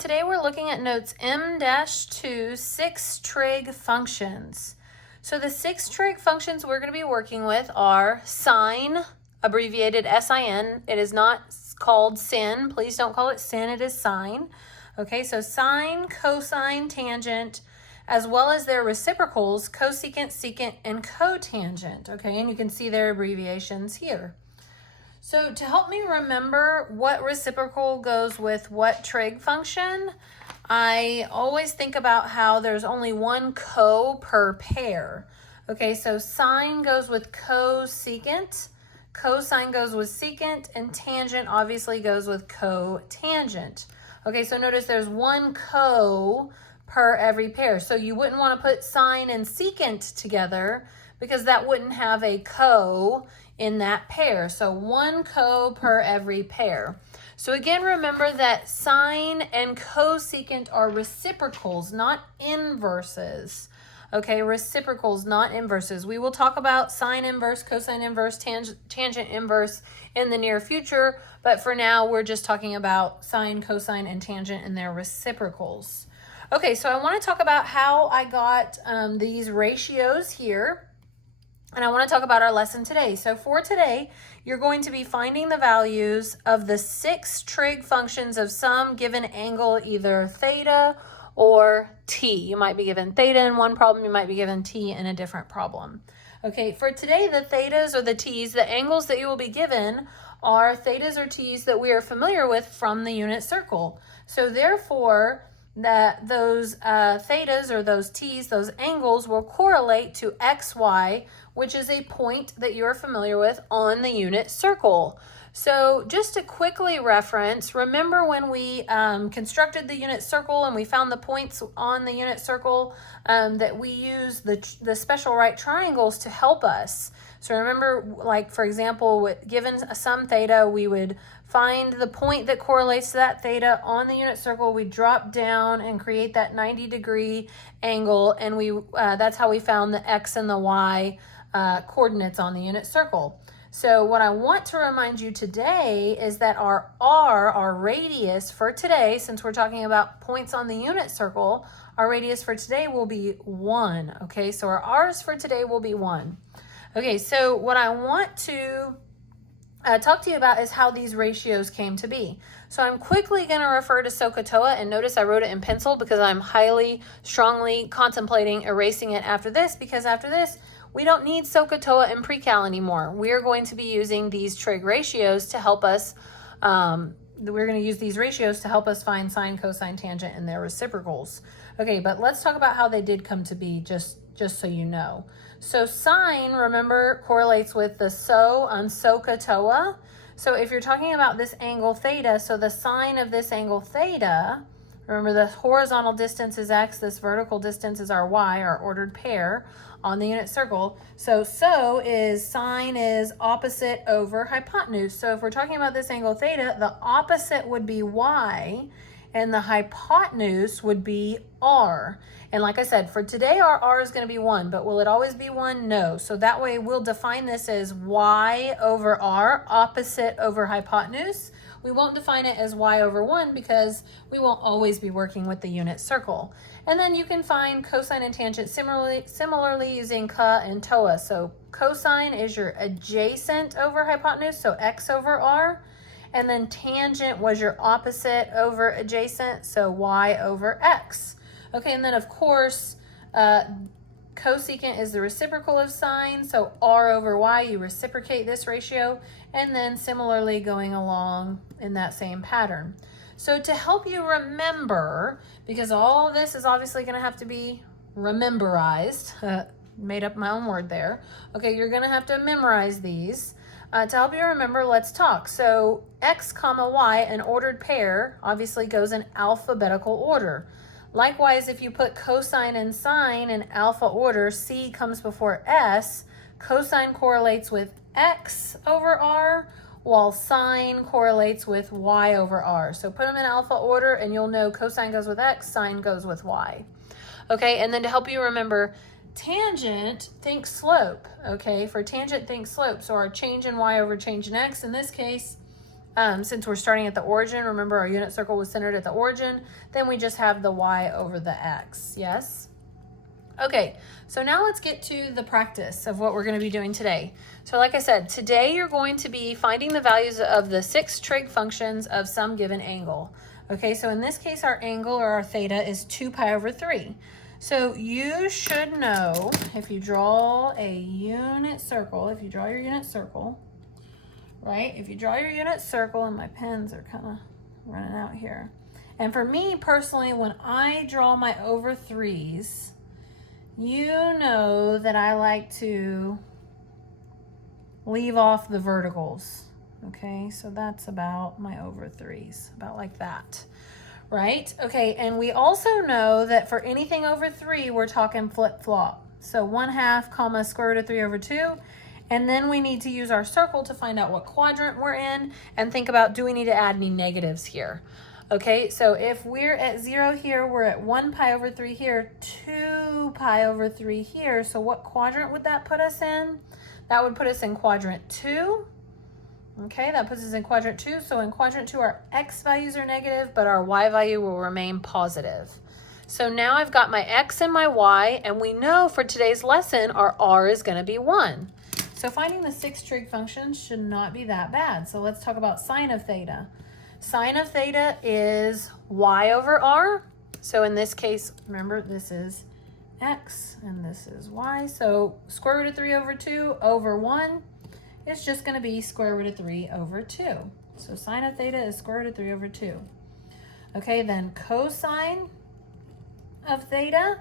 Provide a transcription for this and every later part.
today we're looking at notes M-2 6 trig functions. So the 6 trig functions we're going to be working with are sine, abbreviated SIN. It is not called sin. Please don't call it sin. It is sine. Okay, so sine, cosine, tangent, as well as their reciprocals, cosecant, secant, and cotangent. Okay, and you can see their abbreviations here. So to help me remember what reciprocal goes with what trig function, I always think about how there's only one co per pair. Okay, so sine goes with cosecant, cosine goes with secant, and tangent obviously goes with cotangent. Okay, so notice there's one co per every pair. So you wouldn't want to put sine and secant together because that wouldn't have a co in that pair. So one co per every pair. So again, remember that sine and cosecant are reciprocals, not inverses. Okay, reciprocals, not inverses. We will talk about sine inverse, cosine inverse, tangent inverse in the near future, but for now we're just talking about sine, cosine, and tangent and their reciprocals. Okay, so I want to talk about how I got these ratios here. And I want to talk about our lesson today. So for today, you're going to be finding the values of the 6 trig functions of some given angle, either theta or t. You might be given theta in one problem, you might be given t in a different problem. Okay, for today, the thetas or the t's, the angles that you will be given are thetas or t's that we are familiar with from the unit circle. So therefore, those thetas or those t's, those angles will correlate to xy, which is a point that you're familiar with on the unit circle. So just to quickly reference, remember when we constructed the unit circle and we found the points on the unit circle that we use the special right triangles to help us. So remember, like for example, given some theta, we would find the point that correlates to that theta on the unit circle. We drop down and create that 90-degree angle, and that's how we found the x and the y coordinates on the unit circle. So what I want to remind you today is that our r, our radius for today, since we're talking about points on the unit circle, our radius for today will be 1. Okay, so our r's for today will be 1. Okay, so what I want to talk to you about is how these ratios came to be. So I'm quickly going to refer to SOHCAHTOA, and notice I wrote it in pencil because I'm strongly contemplating erasing it after this, because after this, we don't need SOHCAHTOA and pre-cal anymore. We're going to be using these trig ratios to help us, we're going to use these ratios to help us find sine, cosine, tangent, and their reciprocals. Okay, but let's talk about how they did come to be, just so you know. So sine, remember, correlates with the SO on SOHCAHTOA. So if you're talking about this angle theta, so the sine of this angle theta, remember the horizontal distance is x, this vertical distance is our y, our ordered pair on the unit circle. So sine is opposite over hypotenuse. So if we're talking about this angle theta, the opposite would be y, and the hypotenuse would be r. And like I said, for today, our r is going to be 1, but will it always be 1? No. So that way, we'll define this as y over r, opposite over hypotenuse. We won't define it as y over 1 because we won't always be working with the unit circle. And then you can find cosine and tangent similarly using ca and toa. So cosine is your adjacent over hypotenuse, so x over r. And then tangent was your opposite over adjacent, so y over x. Okay, and then of course, cosecant is the reciprocal of sine, so r over y, you reciprocate this ratio, and then similarly going along in that same pattern. So to help you remember, because all of this is obviously going to have to be rememberized, made up my own word there. Okay, you're going to have to memorize these. To help you remember, let's talk. So x comma y, an ordered pair, obviously goes in alphabetical order. Likewise, if you put cosine and sine in alpha order, c comes before s, cosine correlates with x over r, while sine correlates with y over r. So put them in alpha order and you'll know cosine goes with x, sine goes with y. Okay, and then to help you remember, tangent, think slope. Okay, for tangent, think slope. So our change in y over change in x, in this case, Since we're starting at the origin, remember our unit circle was centered at the origin, then we just have the y over the x, yes? Okay, so now let's get to the practice of what we're going to be doing today. So like I said, today you're going to be finding the values of the 6 trig functions of some given angle. Okay, so in this case, our angle or our theta is 2 pi over 3. So you should know, if you draw a unit circle, if you draw your unit circle, right? If you draw your unit circle, and my pens are kind of running out here. And for me personally, when I draw my over 3s, you know that I like to leave off the verticals. Okay, so that's about my over 3s, about like that, right? Okay, and we also know that for anything over 3, we're talking flip-flop. So 1/2 comma square root of 3 over 2. And then we need to use our circle to find out what quadrant we're in and think about, do we need to add any negatives here? Okay, so if we're at 0 here, we're at 1 pi over 3 here, 2 pi over 3 here. So what quadrant would that put us in? That would put us in quadrant 2. Okay, that puts us in quadrant 2. So in quadrant 2, our x values are negative, but our y value will remain positive. So now I've got my x and my y, and we know for today's lesson, our r is going to be 1. So finding the 6 trig functions should not be that bad. So let's talk about sine of theta. Sine of theta is y over r. So in this case, remember, this is x and this is y. So square root of 3 over 2 over 1 is just going to be square root of 3 over 2. So sine of theta is square root of 3 over 2. Okay, then cosine of theta.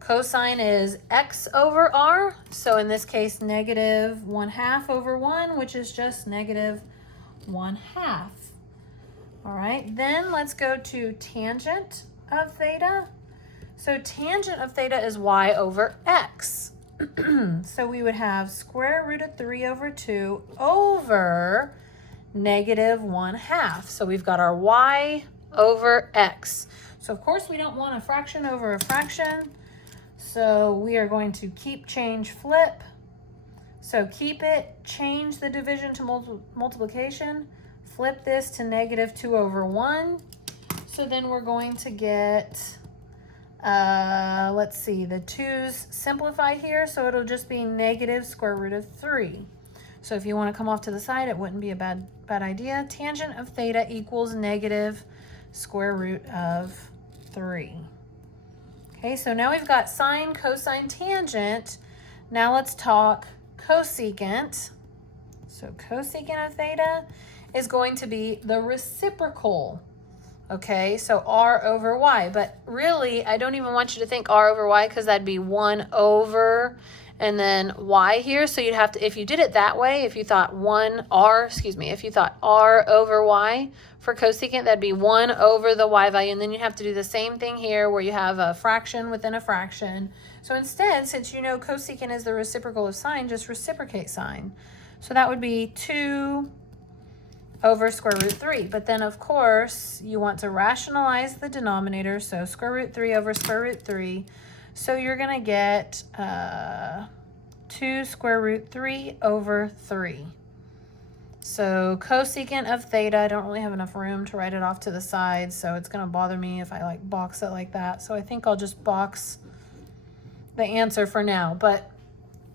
Cosine is x over r. So in this case, negative 1/2 over 1, which is just negative 1/2. All right, then let's go to tangent of theta. So tangent of theta is y over x. So we would have square root of 3 over 2 over negative 1/2. So we've got our y over x. So of course we don't want a fraction over a fraction. So we are going to keep, change, flip. So keep it, change the division to multiplication. Flip this to negative 2 over 1. So then we're going to get, let's see, the 2's simplify here. So it'll just be negative square root of 3. So if you want to come off to the side, it wouldn't be a bad idea. Tangent of theta equals negative square root of 3. Okay, so now we've got sine, cosine, tangent. Now let's talk cosecant. So cosecant of theta is going to be the reciprocal. Okay, so r over y. But really, I don't even want you to think r over y, because that'd be 1 over and then y here. So you'd have to, if you did it that way, if you thought if you thought r over y for cosecant, that'd be 1 over the y value. And then you have to do the same thing here where you have a fraction within a fraction. So instead, since you know cosecant is the reciprocal of sine, just reciprocate sine. So that would be 2 over square root 3. But then, of course, you want to rationalize the denominator. So square root 3 over square root 3. So you're going to get 2 square root 3 over 3. So cosecant of theta, I don't really have enough room to write it off to the side, so it's going to bother me if I like box it like that. So I think I'll just box the answer for now. But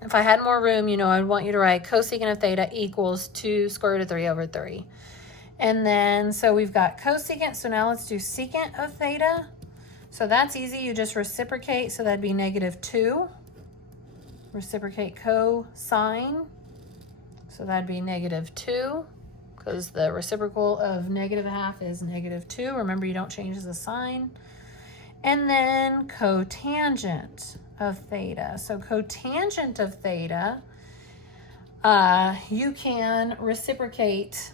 if I had more room, you know, I'd want you to write cosecant of theta equals 2 square root of 3 over 3. And then, so we've got cosecant, so now let's do secant of theta. So that's easy, you just reciprocate, so that'd be negative 2. Reciprocate cosine, so that'd be negative 2, because the reciprocal of negative 1/2 is negative 2. Remember, you don't change the sign. And then cotangent of theta. So cotangent of theta, you can reciprocate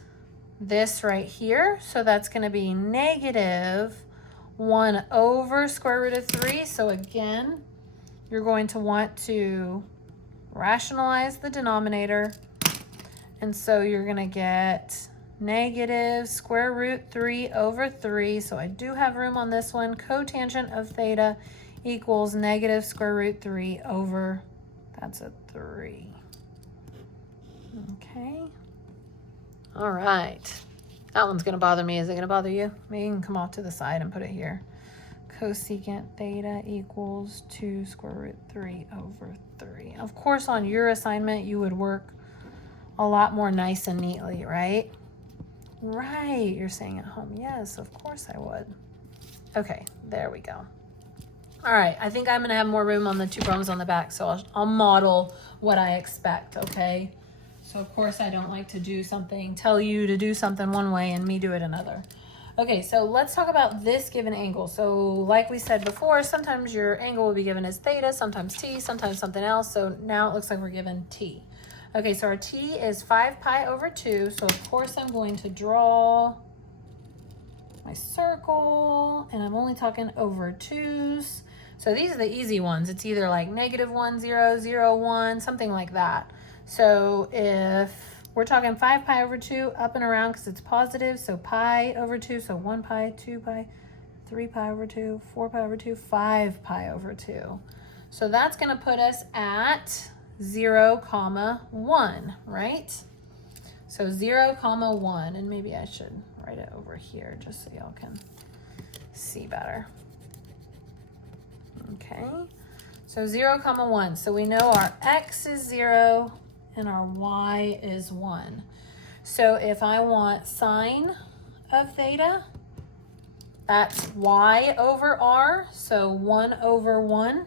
this right here. So that's going to be negative 1 over square root of 3. So again, you're going to want to rationalize the denominator. And so you're going to get negative square root 3 over 3. So I do have room on this one. Cotangent of theta equals negative square root 3 over, that's a 3. Okay. All right. That one's going to bother me. Is it going to bother you? Maybe you can come off to the side and put it here. Cosecant theta equals 2 square root 3 over 3. Of course, on your assignment, you would work a lot more nice and neatly, right? Right, you're saying at home. Yes, of course I would. Okay, there we go. All right, I think I'm going to have more room on the 2 problems on the back, so I'll model what I expect, okay? So, of course, I don't like to do something, tell you to do something one way and me do it another. Okay, so let's talk about this given angle. So, like we said before, sometimes your angle will be given as theta, sometimes t, sometimes something else. So, now it looks like we're given t. Okay, so our t is 5 pi over 2. So, of course, I'm going to draw my circle, and I'm only talking over 2's. So these are the easy ones. It's either like -1, 0, 0, 1, something like that. So if we're talking 5 pi over 2 up and around because it's positive, so pi over 2, so 1 pi, 2 pi, 3 pi over 2, 4 pi over 2, 5 pi over 2. So that's going to put us at 0, 1, right? So 0, 1, and maybe I should write it over here just so y'all can see better. Okay, so 0, 1. So we know our x is 0 and our y is 1. So if I want sine of theta, that's y over r, so 1 over 1,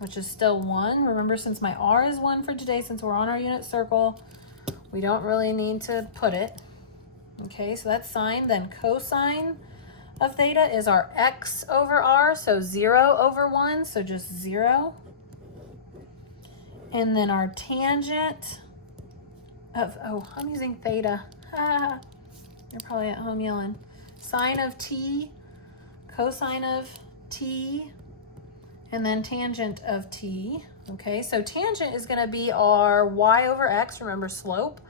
which is still 1. Remember, since my r is 1 for today, since we're on our unit circle, we don't really need to put it. Okay, so that's sine. Then cosine of theta is our x over r, so 0 over 1, so just 0. And then our tangent of, oh, I'm using theta. Ah, you're probably at home yelling. Sine of t, cosine of t, and then tangent of t. Okay, so tangent is going to be our y over x, remember slope.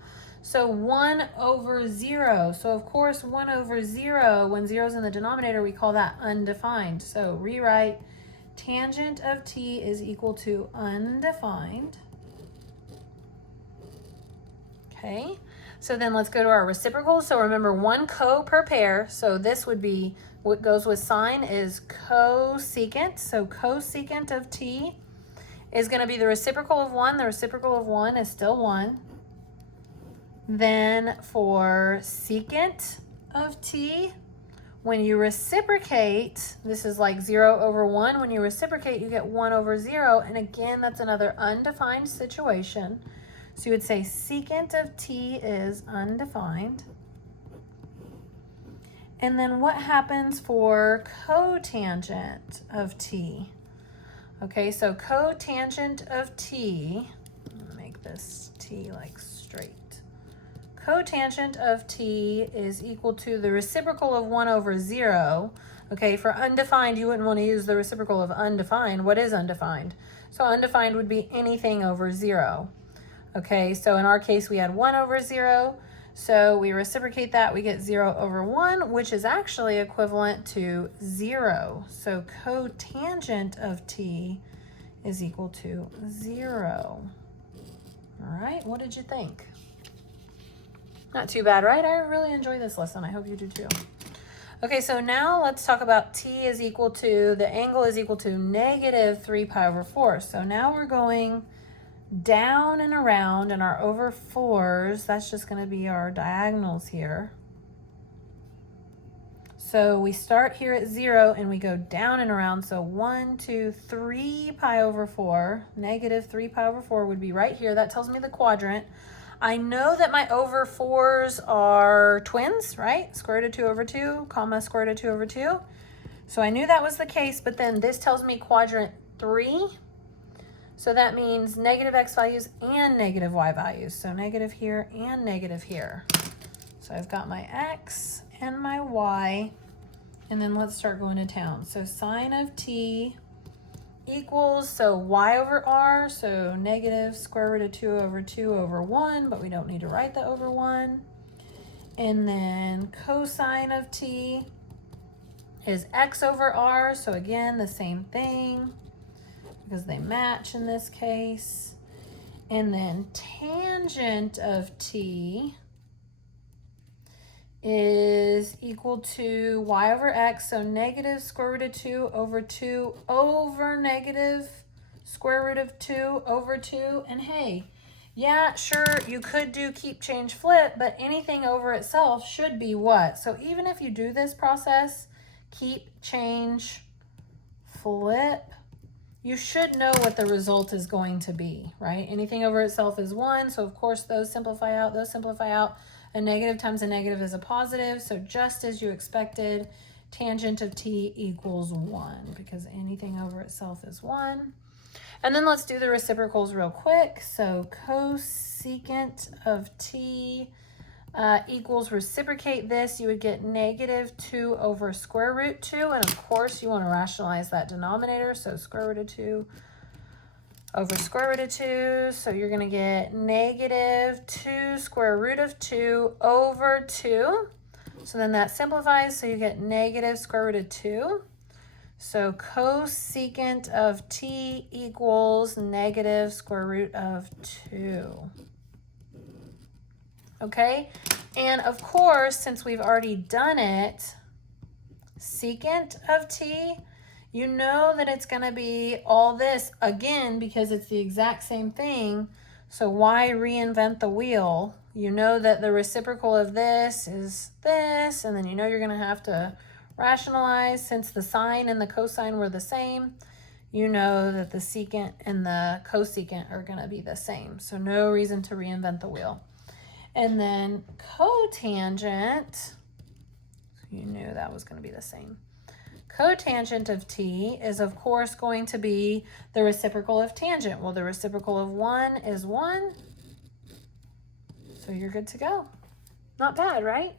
So 1 over 0. So of course 1 over 0, when 0 is in the denominator, we call that undefined. So rewrite tangent of t is equal to undefined. Okay, so then let's go to our reciprocal. So remember, 1 co per pair. So this would be, what goes with sine is cosecant. So cosecant of t is going to be the reciprocal of 1. The reciprocal of 1 is still 1. Then for secant of t, when you reciprocate, this is like 0 over 1. When you reciprocate, you get 1 over 0. And again, that's another undefined situation. So you would say secant of t is undefined. And then what happens for cotangent of t? Okay, so cotangent of t, I'm gonna make this t like straight. Cotangent of t is equal to the reciprocal of 1 over 0. Okay, for undefined, you wouldn't want to use the reciprocal of undefined. What is undefined? So undefined would be anything over 0. Okay, so in our case, we had 1 over 0. So we reciprocate that, we get 0 over 1, which is actually equivalent to 0. So cotangent of t is equal to 0. All right, what did you think? Not too bad, right? I really enjoy this lesson. I hope you do too. Okay, so now let's talk about t is equal to, the angle is equal to negative 3 pi over 4. So now we're going down and around, and our over 4s, that's just going to be our diagonals here. So we start here at 0 and we go down and around. So 1, 2, 3 pi over 4, negative 3 pi over 4 would be right here. That tells me the quadrant. I know that my over 4s are twins, right? Square root of 2 over 2, comma, square root of 2 over 2. So I knew that was the case, but then this tells me quadrant 3. So that means negative x values and negative y values. So negative here and negative here. So I've got my x and my y, and then let's start going to town. So sine of t equals, so y over r, so negative square root of 2 over 1, but we don't need to write the over 1. And then cosine of t is x over r, so again, the same thing, because they match in this case. And then tangent of t is equal to y over x, so negative square root of 2 over 2 over negative square root of 2 over 2. And hey, yeah, sure, you could do keep, change, flip, but anything over itself should be what? So even if you do this process, keep, change, flip, you should know what the result is going to be, right? Anything over itself is 1, so of course those simplify out, those simplify out. A negative times a negative is a positive, so just as you expected, tangent of t equals 1, because anything over itself is 1. And then let's do the reciprocals real quick. So cosecant of t equals, reciprocate this, you would get negative 2 over square root 2. And of course, you want to rationalize that denominator. So square root of 2 over square root of 2. So you're going to get negative 2 square root of 2 over 2. So then that simplifies. So you get negative square root of 2. So cosecant of t equals negative square root of 2. Okay, and of course, since we've already done it, secant of t, you know that it's going to be all this again because it's the exact same thing. So why reinvent the wheel? You know that the reciprocal of this is this, and then you know you're going to have to rationalize since the sine and the cosine were the same. You know that the secant and the cosecant are going to be the same. So no reason to reinvent the wheel. And then cotangent, you knew that was going to be the same. Cotangent of t is, of course, going to be the reciprocal of tangent. Well, the reciprocal of 1 is 1. So you're good to go. Not bad, right?